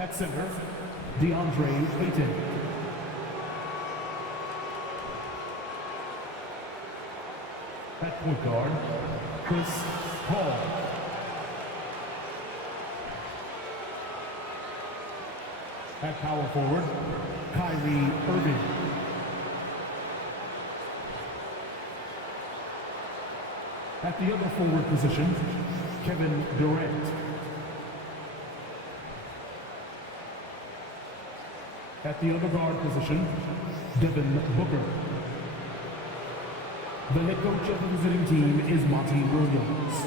At center, DeAndre Ayton. At point guard, Chris Paul. At power forward, Kyrie Irving. At the other forward position, Kevin Durant. At the other guard position, Devin Booker. The head coach of the visiting team is Monty Williams.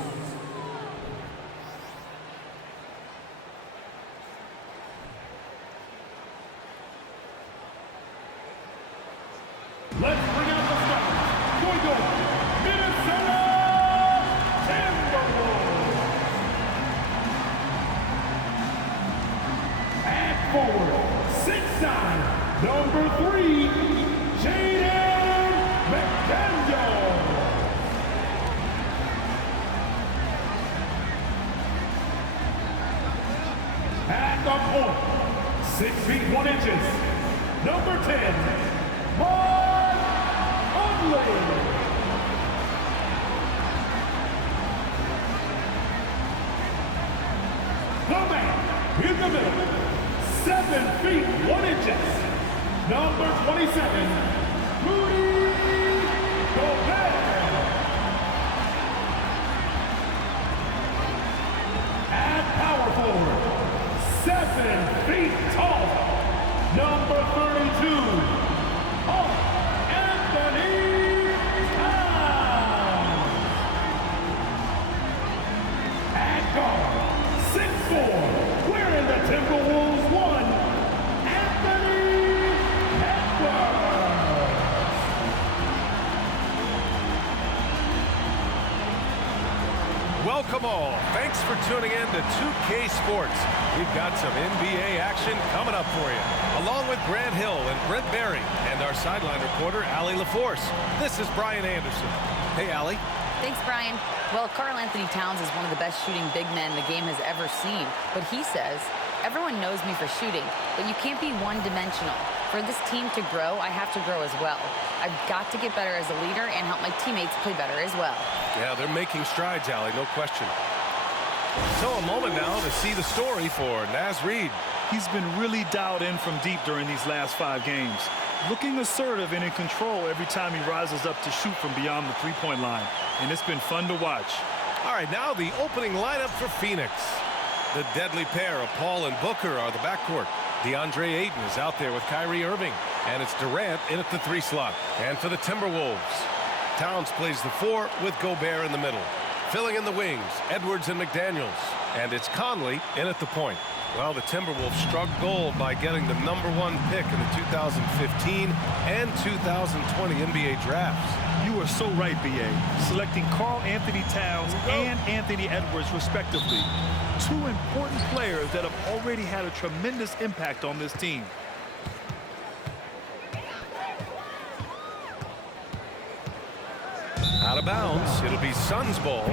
Let's bring out the stars. Point guard, Minnesota Timberwolves. At forward, 6'9", number 3, Jaden McDaniel. At the point, 6 feet 1 inches, number 10, Mark Conley. The man in the middle, 7 feet 1 inches, number 27, Rudy Gobert. At power forward, 7 feet tall, number 32, Anthony Towns. At guard, 6'4", wearing the Timberwolves 1, Anthony Edwards. Welcome all. Thanks for tuning in to 2K Sports. We've got some NBA action coming up for you, along with Grant Hill and Brent Berry, and our sideline reporter, Allie LaForce. This is Brian Anderson. Hey, Allie. Thanks, Brian. Well, Karl Anthony Towns is one of the best shooting big men the game has ever seen. But he says, everyone knows me for shooting, but you can't be one-dimensional. For this team to grow, I have to grow as well. I've got to get better as a leader and help my teammates play better as well. Yeah, they're making strides, Allie, no question. So a moment now to see the story for Naz Reid. He's been really dialed in from deep during these last 5 games. Looking assertive and in control every time he rises up to shoot from beyond the three-point line. And it's been fun to watch. All right, now the opening lineup for Phoenix. The deadly pair of Paul and Booker are the backcourt. DeAndre Ayton is out there with Kyrie Irving. And it's Durant in at the 3 slot. And for the Timberwolves, Towns plays the 4 with Gobert in the middle. Filling in the wings, Edwards and McDaniels. And it's Conley in at the point. Well, the Timberwolves struck gold by getting the #1 pick in the 2015 and 2020 NBA drafts. You are so right, B.A. Selecting Karl Anthony Towns and Anthony Edwards, respectively. 2 important players that have already had a tremendous impact on this team. Out of bounds, it'll be Suns ball.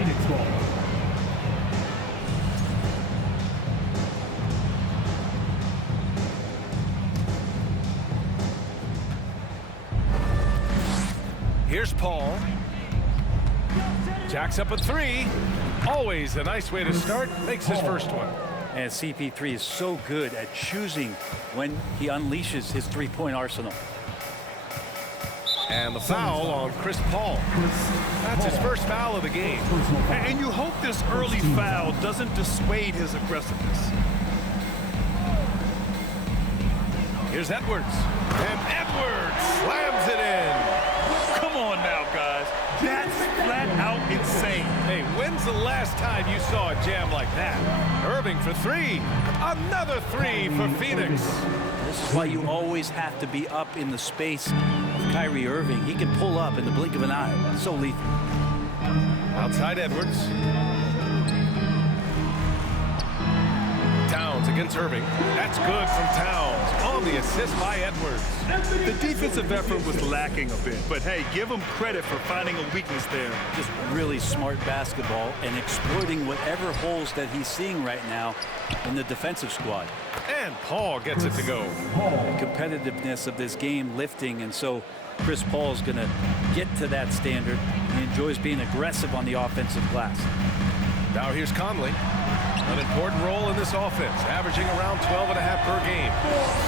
Here's Paul. Jacks up a 3. Always a nice way to start. Makes his first one. And CP3 is so good at choosing when he unleashes his three-point arsenal. And the foul on Chris Paul. That's his first foul of the game. And you hope this early foul doesn't dissuade his aggressiveness. Here's Edwards. And Edwards slams it in. Come on now, guys. That's flat out insane. Hey, when's the last time you saw a jam like that? Irving for 3. Another 3 for Phoenix. This is why you always have to be up in the space of Kyrie Irving. He can pull up in the blink of an eye. So lethal. Outside Edwards. Towns against Irving. That's good from Towns on the assist by Edwards. The defensive effort was lacking a bit, but hey, give him credit for finding a weakness there. Just really smart basketball and exploiting whatever holes that he's seeing right now in the defensive squad. And Paul gets it to go. Competitiveness of this game lifting, and so Chris Paul's going to get to that standard. He enjoys being aggressive on the offensive glass. Now here's Conley. An important role in this offense, averaging around 12.5 per game.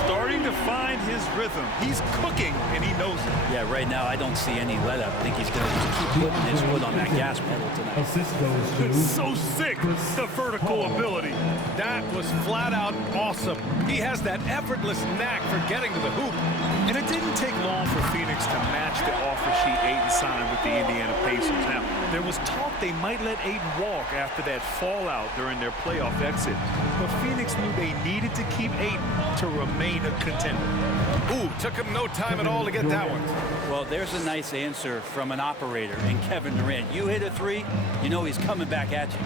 Starting to find his rhythm. He's cooking, and he knows it. Yeah, right now I don't see any let up. I think he's going to just keep putting his foot on that gas pedal tonight. Assist goes to It's so sick, the vertical ability. That was flat out awesome. He has that effortless knack for getting to the hoop. And it didn't take long for Phoenix to match the offer sheet Ayton signed with the Indiana Pacers. Now, there was talk they might let Ayton walk after that fallout during their playoff exit. But Phoenix knew they needed to keep Ayton to remain a contender. Ooh, took him no time at all to get that one. Well, there's a nice answer from an operator in Kevin Durant. You hit a three, you know he's coming back at you.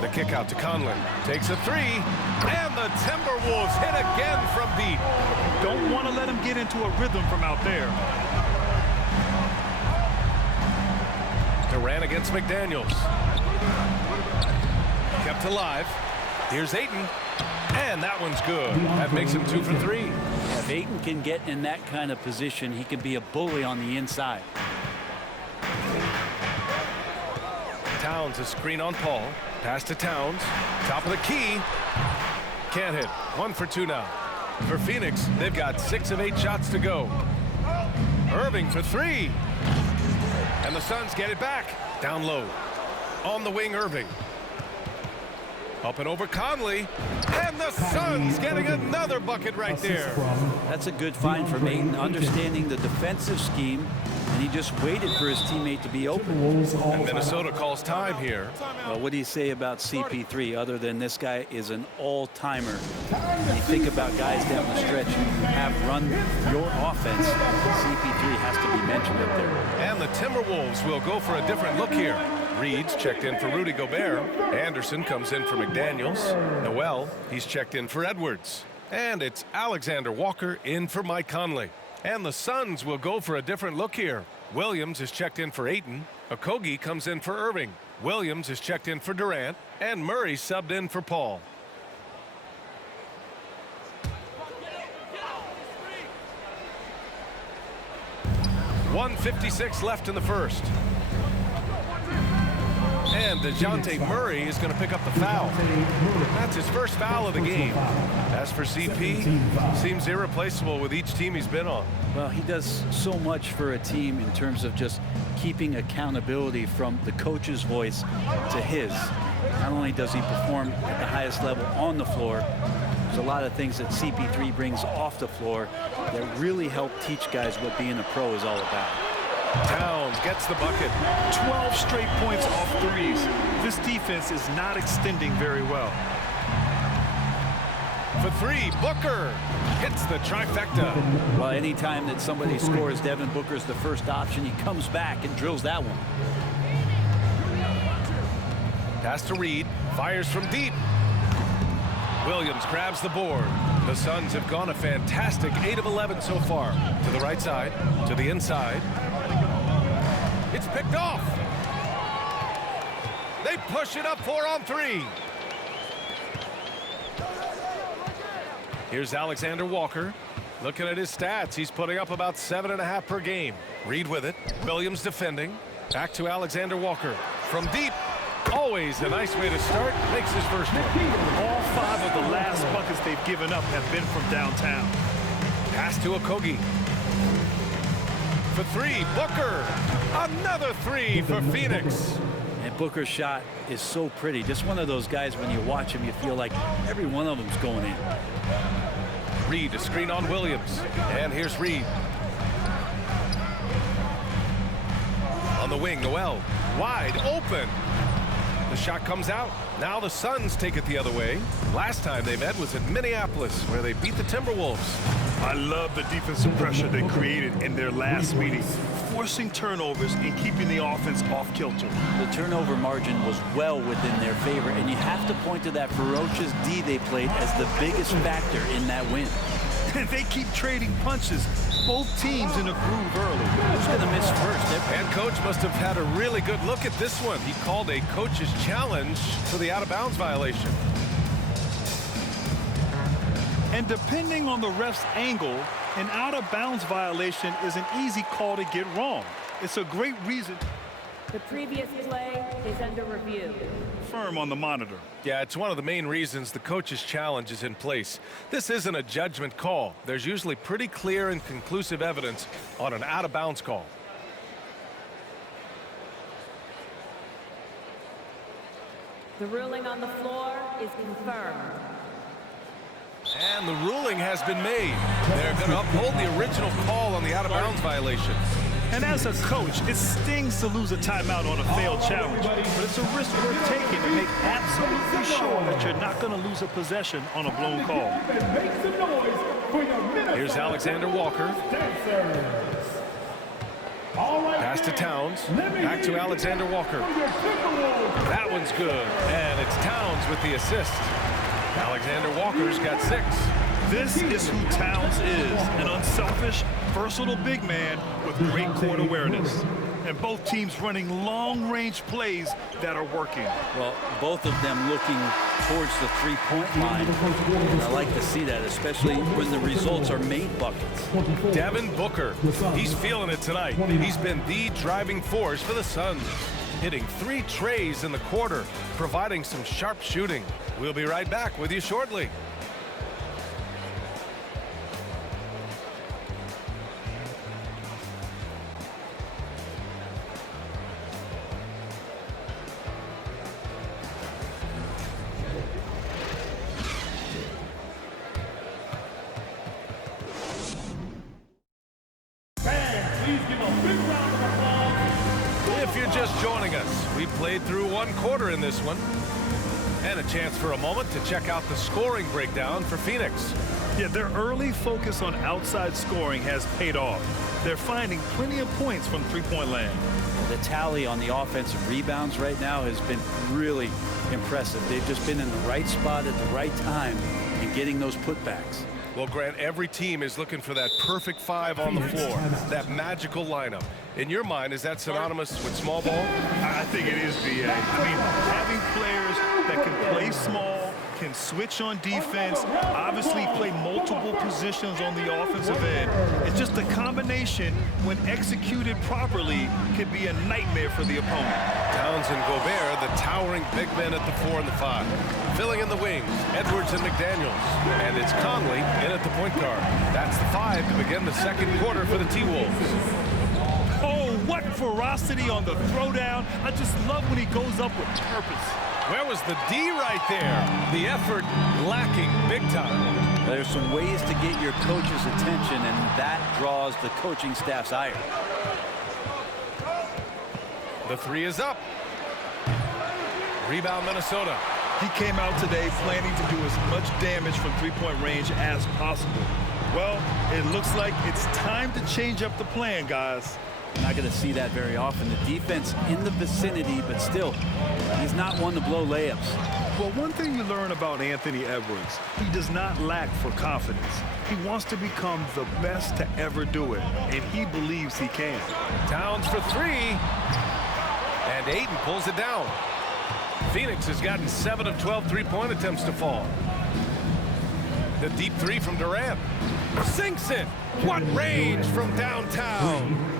The kick out to Conley. Takes a three. And the Timberwolves hit again from deep. Don't want to let him get into a rhythm from out there. Durant against McDaniels. Kept alive. Here's Ayton. And that one's good. That makes him 2 for 3. If Ayton can get in that kind of position, he can be a bully on the inside. Towns a screen on Paul. Pass to Towns. Top of the key. Can't hit. 1 for 2 now. For Phoenix, they've got 6 of 8 shots to go. Irving for 3. And the Suns get it back. Down low. On the wing, Irving. Up and over Conley. And the Suns getting another bucket right there. That's a good find from Ayton, understanding the defensive scheme, and he just waited for his teammate to be open. And Minnesota calls time here. Well, what do you say about CP3 other than this guy is an all-timer? When you think about guys down the stretch who have run your offense, CP3 has to be mentioned up there. And the Timberwolves will go for a different look here. Reed's checked in for Rudy Gobert. Anderson comes in for McDaniels. Noel, he's checked in for Edwards. And it's Alexander Walker in for Mike Conley. And the Suns will go for a different look here. Williams is checked in for Ayton. Okogie comes in for Irving. Williams is checked in for Durant. And Murray subbed in for Paul. .156 left in the first. And DeJounte Murray is going to pick up the foul. That's his first foul of the game. As for CP, seems irreplaceable with each team he's been on. Well, he does so much for a team in terms of just keeping accountability from the coach's voice to his. Not only does he perform at the highest level on the floor, there's a lot of things that CP3 brings off the floor that really help teach guys what being a pro is all about. Towns gets the bucket. 12 straight points off threes. This defense is not extending very well. For 3, Booker hits the trifecta. Well, anytime that somebody scores, Devin Booker's the first option. He comes back and drills that one. Pass to Reed. Fires from deep. Williams grabs the board. The Suns have gone a fantastic 8 of 11 so far. To the right side, to the inside. It's picked off. They push it up 4 on 3. Here's Alexander Walker. Looking at his stats, he's putting up about 7.5 per game. Reed with it. Williams defending. Back to Alexander Walker. From deep. Always a nice way to start. Makes his first one. All 5 of the last buckets they've given up have been from downtown. Pass to Okogie. For 3, Booker. Another 3 for Phoenix. And Booker's shot is so pretty. Just one of those guys, when you watch him, you feel like every one of them's going in. Reed, a screen on Williams. And here's Reed. On the wing, Noel. Wide open. The shot comes out. Now the Suns take it the other way. Last time they met was in Minneapolis, where they beat the Timberwolves. I love the defensive pressure they created in their last meeting. forcing turnovers and keeping the offense off kilter. The turnover margin was well within their favor, and you have to point to that ferocious D they played as the biggest factor in that win. And they keep trading punches. Both teams in a groove early. Who's going to miss first? And coach must have had a really good look at this one. He called a coach's challenge for the out-of-bounds violation. And depending on the ref's angle, an out-of-bounds violation is an easy call to get wrong. It's a great reason. The previous play is under review. Firm on the monitor. Yeah, it's one of the main reasons the coach's challenge is in place. This isn't a judgment call. There's usually pretty clear and conclusive evidence on an out-of-bounds call. The ruling on the floor is confirmed. And the ruling has been made. They're going to uphold the original call on the out-of-bounds violation. And as a coach, it stings to lose a timeout on a failed challenge. But it's a risk worth taking to make absolutely sure that you're not going to lose a possession on a blown call. Here's Alexander Walker. Pass to Towns. Back to Alexander Walker. That one's good. And it's Towns with the assist. Alexander Walker's got 6. This is who Towns is, an unselfish, versatile big man with great court awareness. And both teams running long-range plays that are working. Well, both of them looking towards the three-point line. I like to see that, especially when the results are made buckets. Devin Booker, he's feeling it tonight. He's been the driving force for the Suns, hitting 3 trays in the quarter, providing some sharp shooting. We'll be right back with you shortly. If you're just joining us, we played through 1 quarter in this one. And a chance for a moment to check out the scoring breakdown for Phoenix. Yeah, their early focus on outside scoring has paid off. They're finding plenty of points from three-point land. The tally on the offensive rebounds right now has been really impressive. They've just been in the right spot at the right time and getting those putbacks. Well, Grant, every team is looking for that perfect 5 on the floor, that magical lineup. In your mind, is that synonymous with small ball? I think it is, B.A. I mean, having players that can play small, can switch on defense, obviously play multiple positions on the offensive end. It's just a combination, when executed properly, could be a nightmare for the opponent. Towns and Gobert, the towering big men at the 4 and the 5. Filling in the wings, Edwards and McDaniels. And it's Conley in at the point guard. That's the 5 to begin the second quarter for the T-Wolves. Oh, what ferocity on the throwdown. I just love when he goes up with purpose. Where was the D right there? The effort lacking big time. There's some ways to get your coach's attention, and that draws the coaching staff's ire. The 3 is up. Rebound, Minnesota. He came out today planning to do as much damage from three-point range as possible. Well, it looks like it's time to change up the plan, guys. Not going to see that very often. The defense in the vicinity, but still, he's not one to blow layups. Well, one thing you learn about Anthony Edwards, he does not lack for confidence. He wants to become the best to ever do it, and he believes he can. Towns for 3. And Ayton pulls it down. Phoenix has gotten 7 of 12 three-point attempts to fall. The deep 3 from Durant. Sinks it. What range from downtown.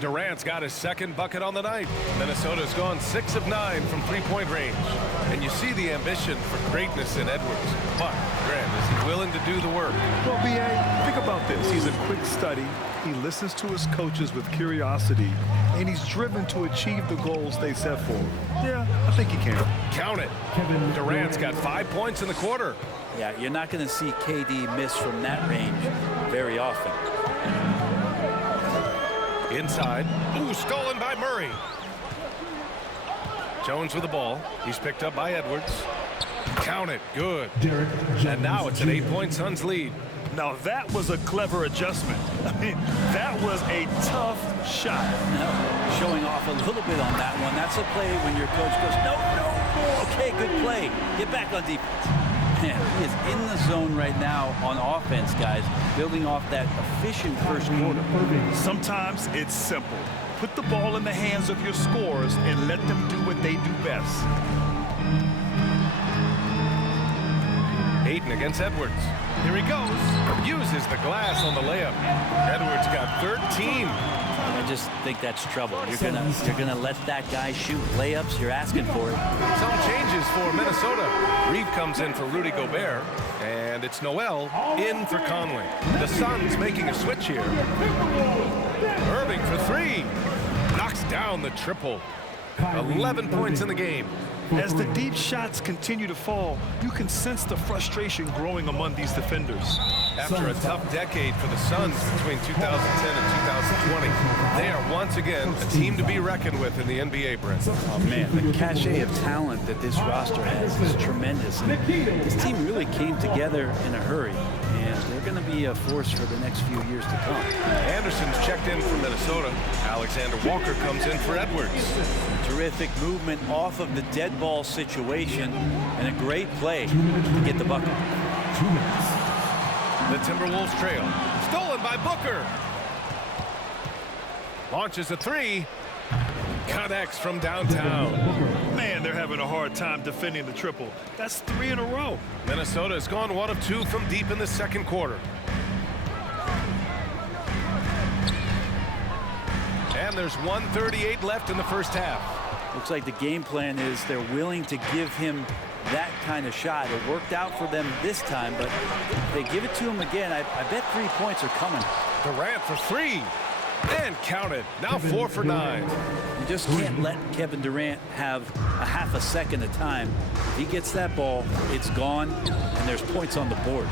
Durant's got his second bucket on the night. Minnesota's gone 6 of 9 from three-point range. And you see the ambition for greatness in Edwards. But, Grant, is he willing to do the work? Well, B.A., think about this. He's a quick study. He listens to his coaches with curiosity, and he's driven to achieve the goals they set for him. Yeah, I think he can. Count it. Durant's got 5 points in the quarter. Yeah, you're not going to see KD miss from that range very often. Inside. Ooh, stolen by Murray. Jones with the ball. He's picked up by Edwards. Count it. Good. And now it's an 8-point Suns lead. Now that was a clever adjustment. I mean, that was a tough shot. Now, showing off a little bit on that one. That's a play when your coach goes, no, no, no. Okay, good play. Get back on defense. Man, he is in the zone right now on offense, guys, building off that efficient first quarter. Sometimes it's simple. Put the ball in the hands of your scorers and let them do what they do best. Ayton against Edwards. Here he goes. Uses the glass on the layup. Edwards got 13. I just think that's trouble. You're gonna let that guy shoot layups. You're asking for it. Some changes for Minnesota. Reed comes in for Rudy Gobert, and it's Noel in for Conley. The Suns making a switch here. Irving for three. Knocks down the triple. 11 points in the game. As the deep shots continue to fall, you can sense the frustration growing among these defenders. After a tough decade for the Suns between 2010 and 2020, they are once again a team to be reckoned with in the NBA, Brent. Oh, man, the cachet of talent that this roster has is tremendous. And this team really came together in a hurry, and they're going to be a force for the next few years to come. Anderson's checked in for Minnesota. Alexander Walker comes in for Edwards. Terrific movement off of the dead ball situation, and a great play to get the bucket. 2 minutes. The Timberwolves trail. Stolen by Booker. Launches a three. Connects from downtown. Man, they're having a hard time defending the triple. That's 3 in a row. Minnesota has gone 1 of 2 from deep in the second quarter. And there's 1:38 left in the first half. Looks like the game plan is they're willing to give him that kind of shot. It worked out for them this time, but if they give it to him again, I bet 3 points are coming. Durant for three. And counted. Now 4 for 9. You just can't let Kevin Durant have a half a second of time. If he gets that ball, it's gone, and there's points on the board.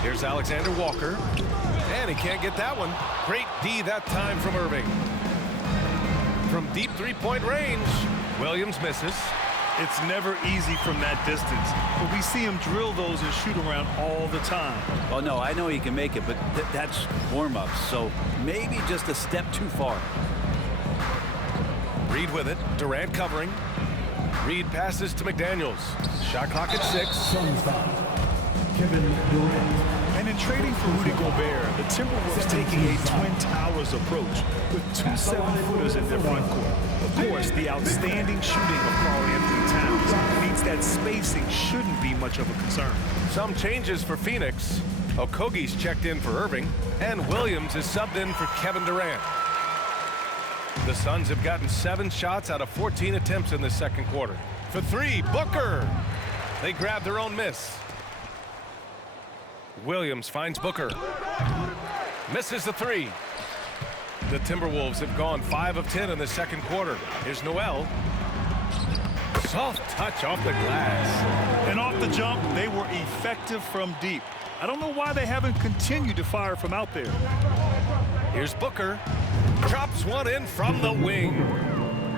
Here's Alexander Walker. And he can't get that one. Great D that time from Irving. From deep three-point range, Williams misses. It's never easy from that distance, but we see him drill those and shoot around all the time. Oh, no, I know he can make it, but that's warm-ups, so maybe just a step too far. Reed with it. Durant covering. Reed passes to McDaniels. Shot clock at 6. Suns foul. Kevin Durant. And in trading for Rudy Gobert, the Timberwolves taking a Twin Towers approach with 2 7-footers in their front court. Of course, the outstanding shooting of Karl-Anthony Towns means that spacing shouldn't be much of a concern. Some changes for Phoenix. Okogie's checked in for Irving, and Williams is subbed in for Kevin Durant. The Suns have gotten 7 shots out of 14 attempts in the second quarter. For three, Booker. They grab their own miss. Williams finds Booker. Misses the three. The Timberwolves have gone 5 of 10 in the second quarter. Here's Noel. Soft touch off the glass. And off the jump, they were effective from deep. I don't know why they haven't continued to fire from out there. Here's Booker. Drops one in from the wing.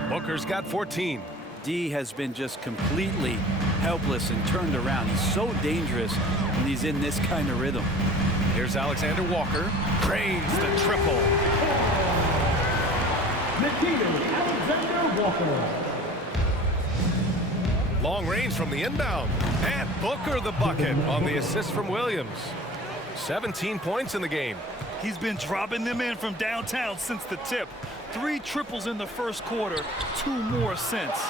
Booker's got 14. D has been just completely helpless and turned around. He's so dangerous when he's in this kind of rhythm. Here's Alexander Walker. Drains the triple. Alexander Walker. Long range from the inbound. And Booker the bucket on the assist from Williams. 17 points in the game. He's been dropping them in from downtown since the tip. 3 triples in the first quarter, 2 more since.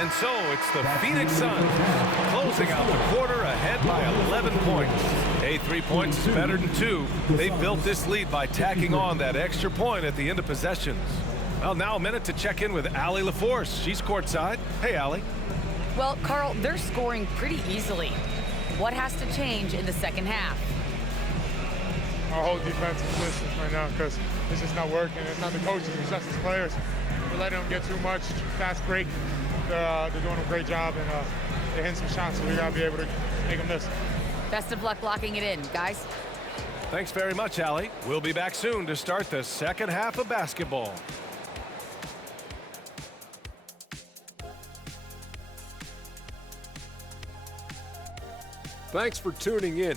And so it's the Phoenix Suns closing out the quarter ahead by 11 points. 3 points is better than 2. They built this lead by tacking on that extra point at the end of possessions. Well, now a minute to check in with Allie LaForce. She's courtside. Hey, Allie. Well, Carl, they're scoring pretty easily. What has to change in the second half? Our whole defense is missing right now because it's just not working. It's not the coaches, it's just the players. We're letting them get too much fast break. They're doing a great job, and they're hitting some shots, so we got to be able to make them miss. Best of luck locking it in, guys. Thanks very much, Allie. We'll be back soon to start the second half of basketball. Thanks for tuning in.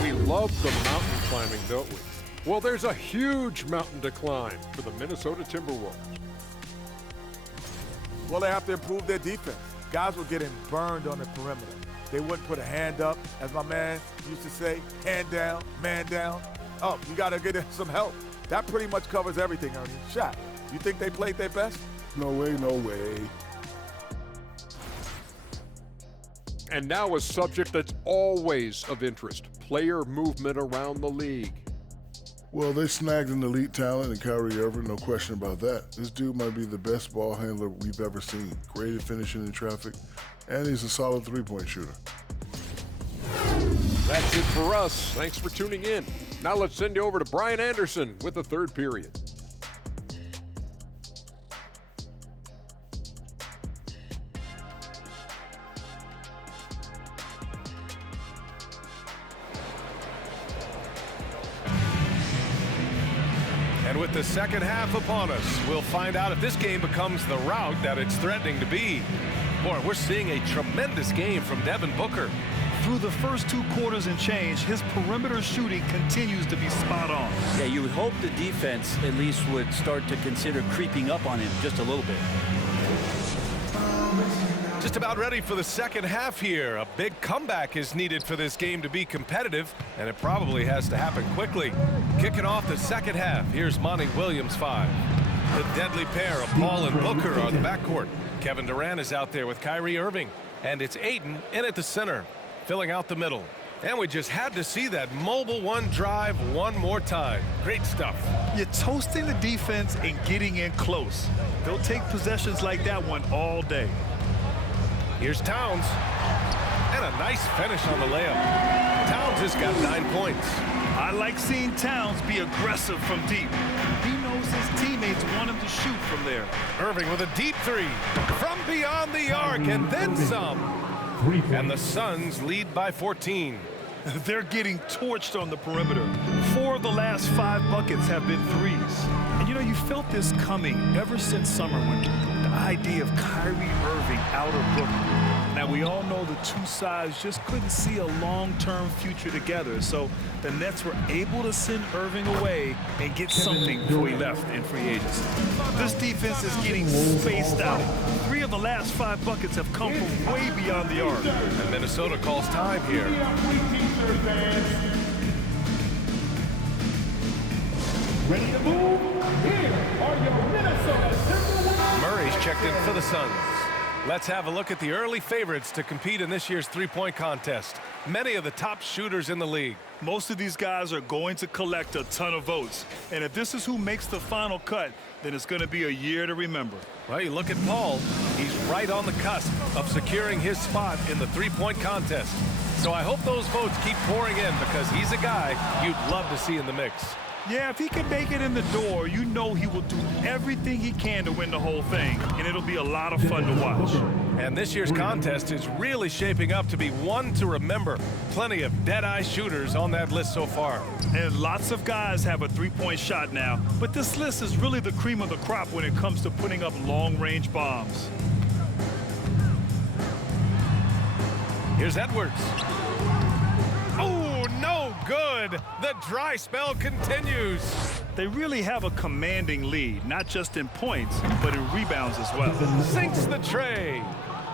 We love the mountain climbing, don't we? Well, there's a huge mountain to climb for the Minnesota Timberwolves. Well, they have to improve their defense. Guys were getting burned on the perimeter. They wouldn't put a hand up, as my man used to say, hand down, man down. Oh, you got to get some help. That pretty much covers everything, Ernie. Shaq, you think they played their best? No way, no way. And now a subject that's always of interest, player movement around the league. Well, they snagged an elite talent in Kyrie Irving, no question about that. This dude might be the best ball handler we've ever seen. Great at finishing in traffic, and he's a solid three-point shooter. That's it for us. Thanks for tuning in. Now let's send you over to Brian Anderson with the third period. And with the second half upon us, we'll find out if this game becomes the rout that it's threatening to be. Boy, we're seeing a tremendous game from Devin Booker. Through the first 2 quarters and change, his perimeter shooting continues to be spot on. Yeah, you would hope the defense at least would start to consider creeping up on him just a little bit. Just about ready for the second half here. A big comeback is needed for this game to be competitive, and it probably has to happen quickly. Kicking off the second half, here's Monty Williams 5. The deadly pair of Paul and Booker are the backcourt. Kevin Durant is out there with Kyrie Irving, and it's Ayton in at the center, filling out the middle. And we just had to see that mobile one drive one more time. Great stuff. You're toasting the defense and getting in close. They'll take possessions like that one all day. Here's Towns. And a nice finish on the layup. Towns has got 9 points. I like seeing Towns be aggressive from deep. He knows his teammates want him to shoot from there. Irving with a deep 3 from beyond the arc and then some. And the Suns lead by 14. They're getting torched on the perimeter. 4 of the last 5 buckets have been threes. And you know, you felt this coming ever since summer when the idea of Kyrie Irving out of Brooklyn. Now, we all know the two sides just couldn't see a long-term future together, so the Nets were able to send Irving away and get something before he left in free agency. This defense is getting spaced out. 3 of the last 5 buckets have come from way beyond the arc. And Minnesota calls time here. Ready to move? Here are your Minnesota Timberwolves. Murray's checked in for the Suns. Let's have a look at the early favorites to compete in this year's three-point contest. Many of the top shooters in the league. Most of these guys are going to collect a ton of votes. And if this is who makes the final cut, then it's going to be a year to remember. Well, you look at Paul. He's right on the cusp of securing his spot in the three-point contest. So I hope those votes keep pouring in because he's a guy you'd love to see in the mix. Yeah, if he can make it in the door, you know he will do everything he can to win the whole thing, and it'll be a lot of fun to watch. And this year's contest is really shaping up to be one to remember. Plenty of dead-eye shooters on that list so far. And lots of guys have a three-point shot now, but this list is really the cream of the crop when it comes to putting up long-range bombs. Here's Edwards. Oh, no good. The dry spell continues. They really have a commanding lead, not just in points, but in rebounds as well. Sinks the tray.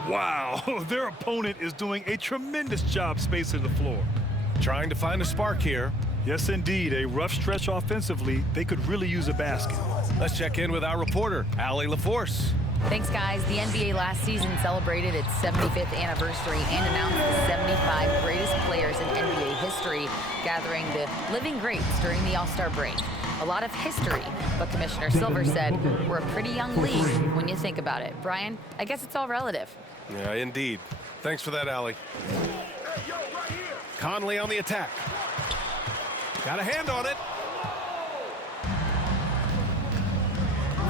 Wow, their opponent is doing a tremendous job spacing the floor. Trying to find a spark here. Yes, indeed. A rough stretch offensively. They could really use a basket. Let's check in with our reporter, Allie LaForce. Thanks, guys. The NBA last season celebrated its 75th anniversary and announced the 75 greatest players in NBA history, gathering the living greats during the All-Star break. A lot of history, but Commissioner Silver said we're a pretty young league when you think about it. Brian, I guess it's all relative. Yeah, indeed. Thanks for that, Allie. Conley on the attack. Got a hand on it.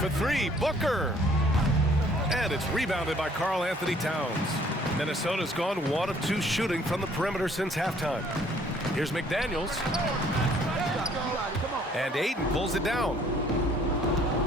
For 3, Booker. And it's rebounded by Karl Anthony Towns. Minnesota's gone 1 of 2 shooting from the perimeter since halftime. Here's McDaniels. And Ayton pulls it down.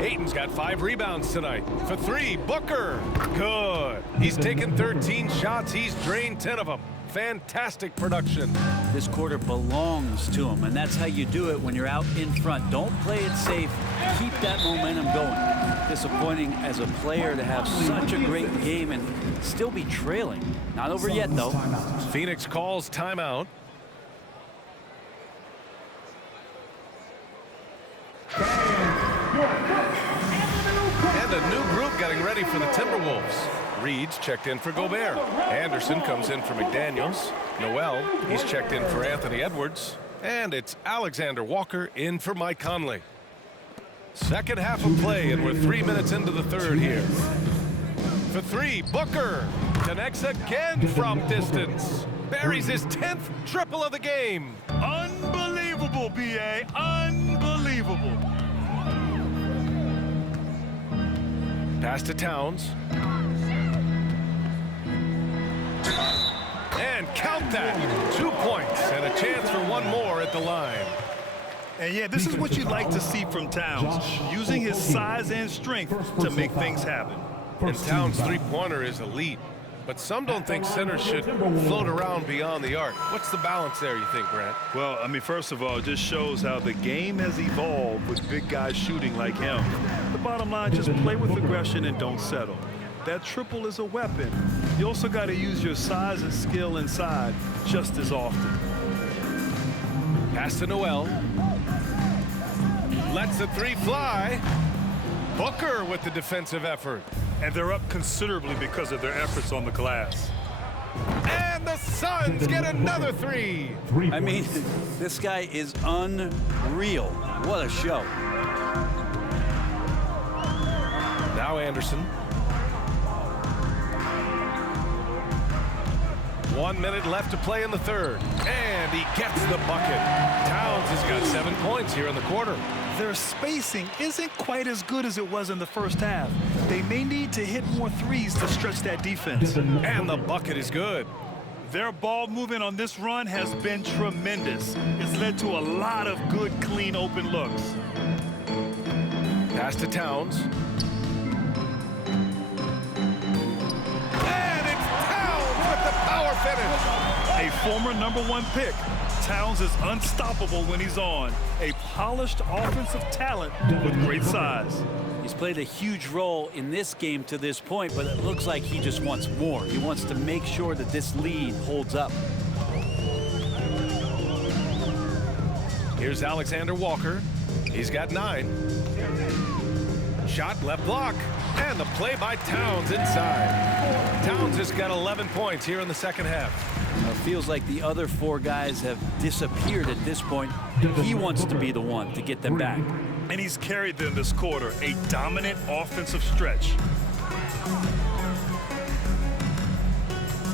Ayton's got 5 rebounds tonight. For 3, Booker. Good. He's taken 13 shots. He's drained 10 of them. Fantastic production. This quarter belongs to him, and that's how you do it when you're out in front. Don't play it safe. Keep that momentum going. Disappointing as a player to have such a great game and still be trailing. Not over yet, though. Phoenix calls timeout. And a new group getting ready for the Timberwolves. Reed's checked in for Gobert. Anderson comes in for McDaniels. Noel, he's checked in for Anthony Edwards. And it's Alexander Walker in for Mike Conley. Second half of play, and we're 3 minutes into the third here. For three, Booker connects again from distance. Buries his 10th triple of the game. Unbelievable, B.A. Unbelievable. Pass to Towns. And count that. 2 points and a chance for one more at the line. And yeah, this is what you'd like to see from Towns, using his size and strength to make things happen. And Towns' three-pointer is elite. But some don't think centers should float around beyond the arc. What's the balance there, you think, Grant? Well, I mean, first of all, it just shows how the game has evolved with big guys shooting like him. The bottom line, just play with aggression and don't settle. That triple is a weapon. You also got to use your size and skill inside just as often. Pass to Noel. Lets the three fly. Booker with the defensive effort. And they're up considerably because of their efforts on the glass. And the Suns get another three. I mean, this guy is unreal. What a show. Now Anderson. 1 minute left to play in the third. And he gets the bucket. Towns has got 7 points here in the quarter. Their spacing isn't quite as good as it was in the first half. They may need to hit more threes to stretch that defense. And the bucket is good. Their ball movement on this run has been tremendous. It's led to a lot of good, clean, open looks. Pass to Towns. And it's Towns with the power finish. A former #1 pick. Towns is unstoppable when he's on. A polished offensive talent with great size. He's played a huge role in this game to this point, but it looks like he just wants more. He wants to make sure that this lead holds up. Here's Alexander Walker. He's got 9. Shot left block. And the play by Towns inside. Towns has got 11 points here in the second half. It feels like the other 4 guys have disappeared at this point. He wants to be the one to get them back. And he's carried them this quarter, a dominant offensive stretch.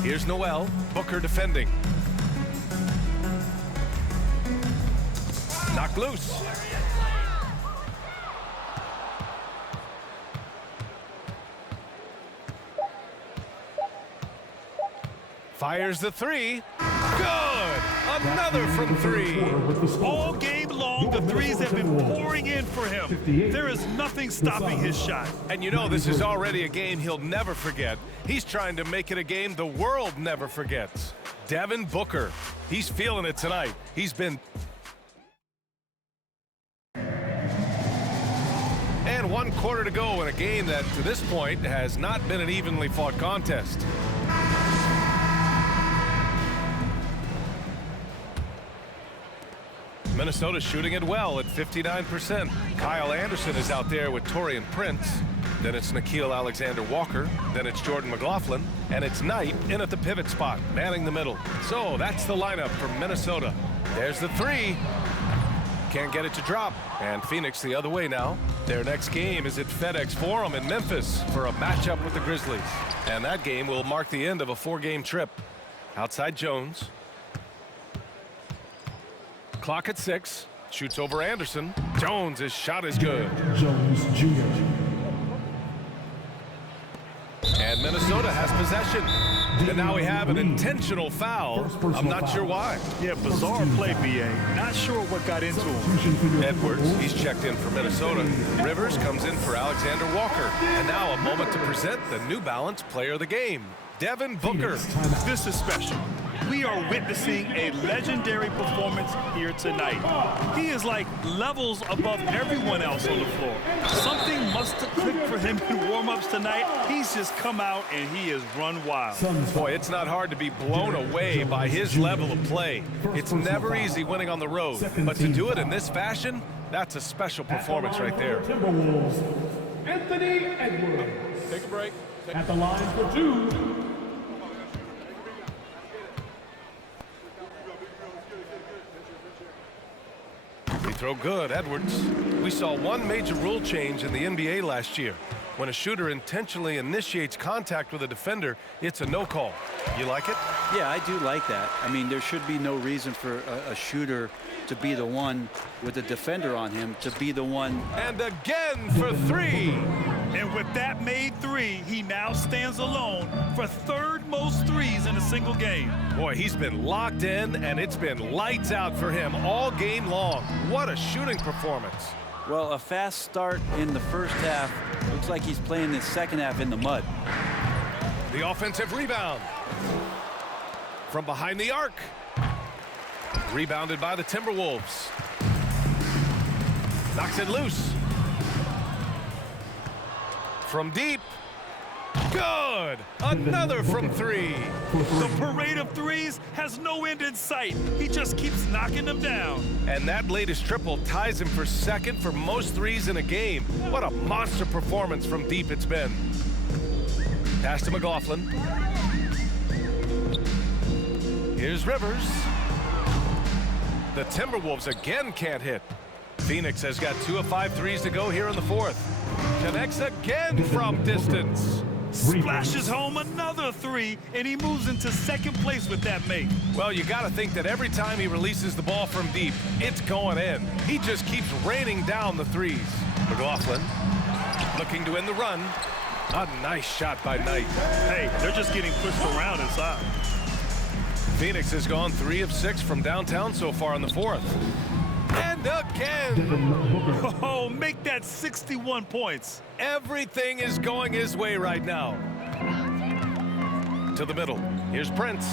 Here's Noel. Booker defending. Knocked loose. Fires the three. Good. Another from 3. All game long, the threes have been pouring in for him. There is nothing stopping his shot. And you know this is already a game he'll never forget. He's trying to make it a game the world never forgets. Devin Booker. He's feeling it tonight. He's been... And 1 quarter to go in a game that, to this point, has not been an evenly fought contest. Minnesota shooting it well at 59%. Kyle Anderson is out there with Taurean Prince. Then it's Nickeil Alexander-Walker. Then it's Jordan McLaughlin. And it's Knight in at the pivot spot, manning the middle. So that's the lineup for Minnesota. There's the 3. Can't get it to drop. And Phoenix the other way now. Their next game is at FedEx Forum in Memphis for a matchup with the Grizzlies. And that game will mark the end of a 4-game trip. Outside Jones. Clock at 6. Shoots over Anderson. Jones' his shot is good. Jones Jr. And Minnesota has possession. And now we have an intentional foul. I'm not sure why. Yeah, bizarre play, B.A. Not sure what got into him. Edwards, he's checked in for Minnesota. Rivers comes in for Alexander Walker. And now a moment to present the New Balance Player of the Game. Devin Booker. This is special. We are witnessing a legendary performance here tonight. He is like levels above everyone else on the floor. Something must have clicked for him in warm-ups tonight. He's just come out and he has run wild. Boy, it's not hard to be blown away by his level of play. It's never easy winning on the road, but to do it in this fashion, that's a special performance right there. Timberwolves, Anthony Edwards. Take a break. At the line for 2. Free throw good, Edwards. We saw one major rule change in the NBA last year. When a shooter intentionally initiates contact with a defender, it's a no call. You like it? Yeah, I do like that. I mean, there should be no reason for a shooter to be the one with a defender on him to be the one. And again for 3. And with that made 3, he now stands alone for third most threes in a single game. Boy, he's been locked in, and it's been lights out for him all game long. What a shooting performance. Well, a fast start in the first half. Looks like he's playing the second half in the mud. The offensive rebound. From behind the arc. Rebounded by the Timberwolves. Knocks it loose. From deep. Good. Another from 3. The parade of threes has no end in sight. He just keeps knocking them down. And that latest triple ties him for second for most threes in a game. What a monster performance from deep it's been. Pass to McLaughlin. Here's Rivers. The Timberwolves again can't hit. Phoenix has got 2 of 5 threes to go here in the 4th. Connects again from distance. Splashes home another 3, and he moves into second place with that make. Well, you got to think that every time he releases the ball from deep, it's going in. He just keeps raining down the threes. McLaughlin looking to win the run. A nice shot by Knight. Hey, they're just getting pushed around inside. Phoenix has gone 3 of 6 from downtown so far in the 4th. And again. Oh, make that 61 points. Everything is going his way right now. To the middle. Here's Prince.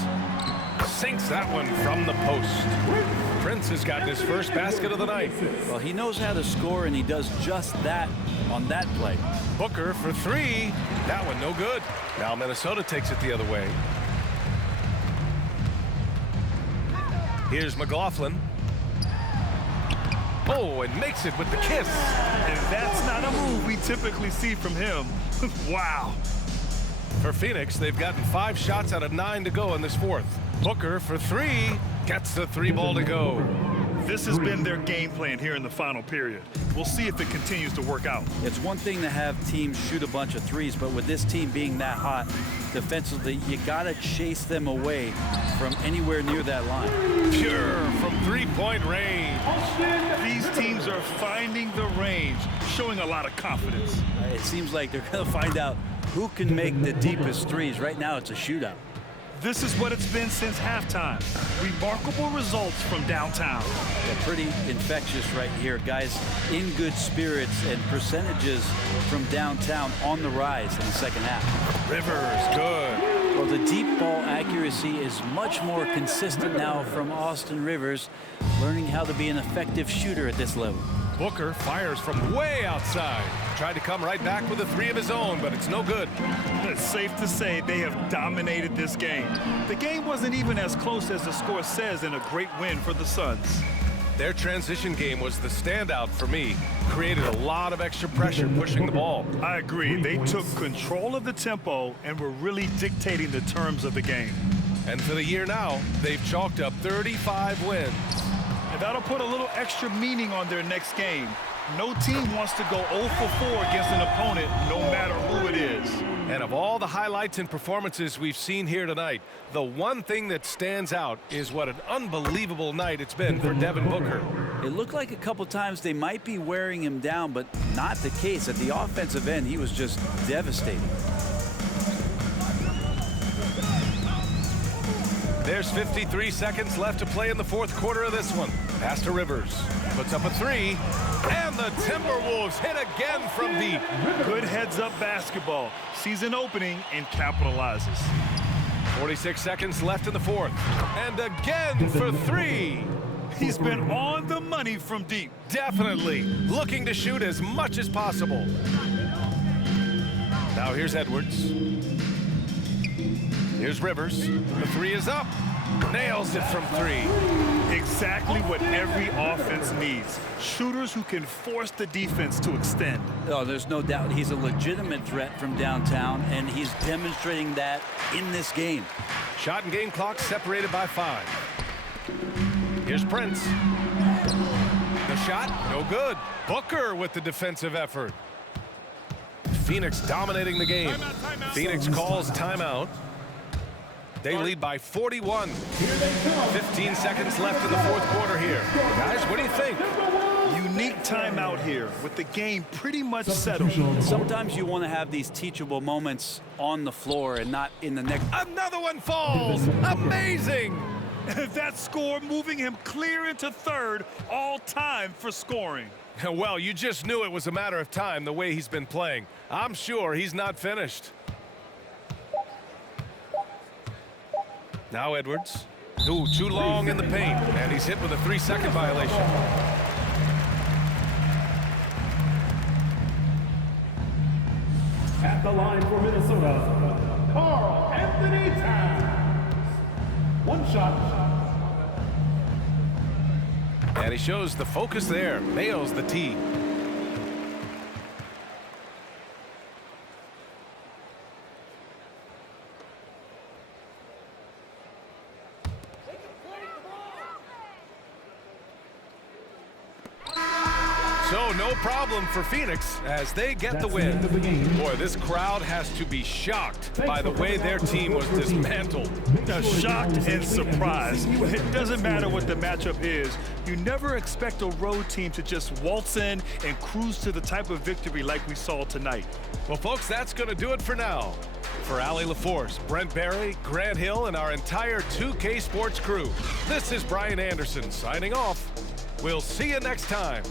Sinks that one from the post. Prince has gotten his first basket of the night. Well, he knows how to score, and he does just that on that play. Booker for 3. That one no good. Now Minnesota takes it the other way. Here's McLaughlin. Oh, and makes it with the kiss. And that's not a move we typically see from him. Wow. For Phoenix, they've gotten 5 shots out of 9 to go in this 4th. Booker for 3. Gets the 3 ball to go. This has been their game plan here in the final period. We'll see if it continues to work out. It's one thing to have teams shoot a bunch of threes, but with this team being that hot defensively, you got to chase them away from anywhere near that line. Pure from 3-point range. These teams are finding the range, showing a lot of confidence. It seems like they're going to find out who can make the deepest threes. Right now, it's a shootout. This is what it's been since halftime. Remarkable results from downtown. Yeah, pretty infectious right here. Guys in good spirits and percentages from downtown on the rise in the second half. Rivers, good. Well, the deep ball accuracy is much more consistent now from Austin Rivers, learning how to be an effective shooter at this level. Booker fires from way outside. Tried to come right back with a 3 of his own, but it's no good. It's safe to say they have dominated this game. The game wasn't even as close as the score says in a great win for the Suns. Their transition game was the standout for me. Created a lot of extra pressure pushing the ball. I agree. They took control of the tempo and were really dictating the terms of the game. And for the year now, they've chalked up 35 wins. And that'll put a little extra meaning on their next game. No team wants to go 0 for 4 against an opponent, no matter who it is. And of all the highlights and performances we've seen here tonight, the one thing that stands out is what an unbelievable night it's been for Devin Booker. It looked like a couple times they might be wearing him down, but not the case. At the offensive end, he was just devastating. There's 53 seconds left to play in the 4th quarter of this one. Pass to Rivers. puts up a three, and the Timberwolves hit again from deep. Good heads-up basketball. Sees an opening and capitalizes. 46 seconds left in the fourth, and again for three. He's been on the money from deep. Definitely looking to shoot as much as possible. Now here's Edwards. Here's Rivers. The three is up. Nails it from three. Exactly what every offense needs. Shooters who can force the defense to extend. Oh, there's no doubt he's a legitimate threat from downtown, and he's demonstrating that in this game. Shot and game clock separated by 5. Here's Prince. The shot, no good. Booker with the defensive effort. Phoenix dominating the game. Phoenix calls timeout. They lead by 41. 15 seconds left in the fourth quarter here. Guys, what do you think? Unique timeout here with the game pretty much settled. Sometimes you want to have these teachable moments on the floor and not in the next. Another one falls. Amazing. That score moving him clear into third, all time for scoring. Well, you just knew it was a matter of time the way he's been playing. I'm sure he's not finished. Now Edwards. Ooh, too long in the paint, and he's hit with a 3-second violation. At the line for Minnesota, Carl Anthony Towns. One shot. And he shows the focus there. Nails the tee. So no problem for Phoenix as they get the win. Boy, this crowd has to be shocked by the way their team was dismantled. Shocked and surprised. It doesn't matter what the matchup is. You never expect a road team to just waltz in and cruise to the type of victory like we saw tonight. Well, folks, that's going to do it for now. For Allie LaForce, Brent Barry, Grant Hill, and our entire 2K Sports crew, this is Brian Anderson signing off. We'll see you next time.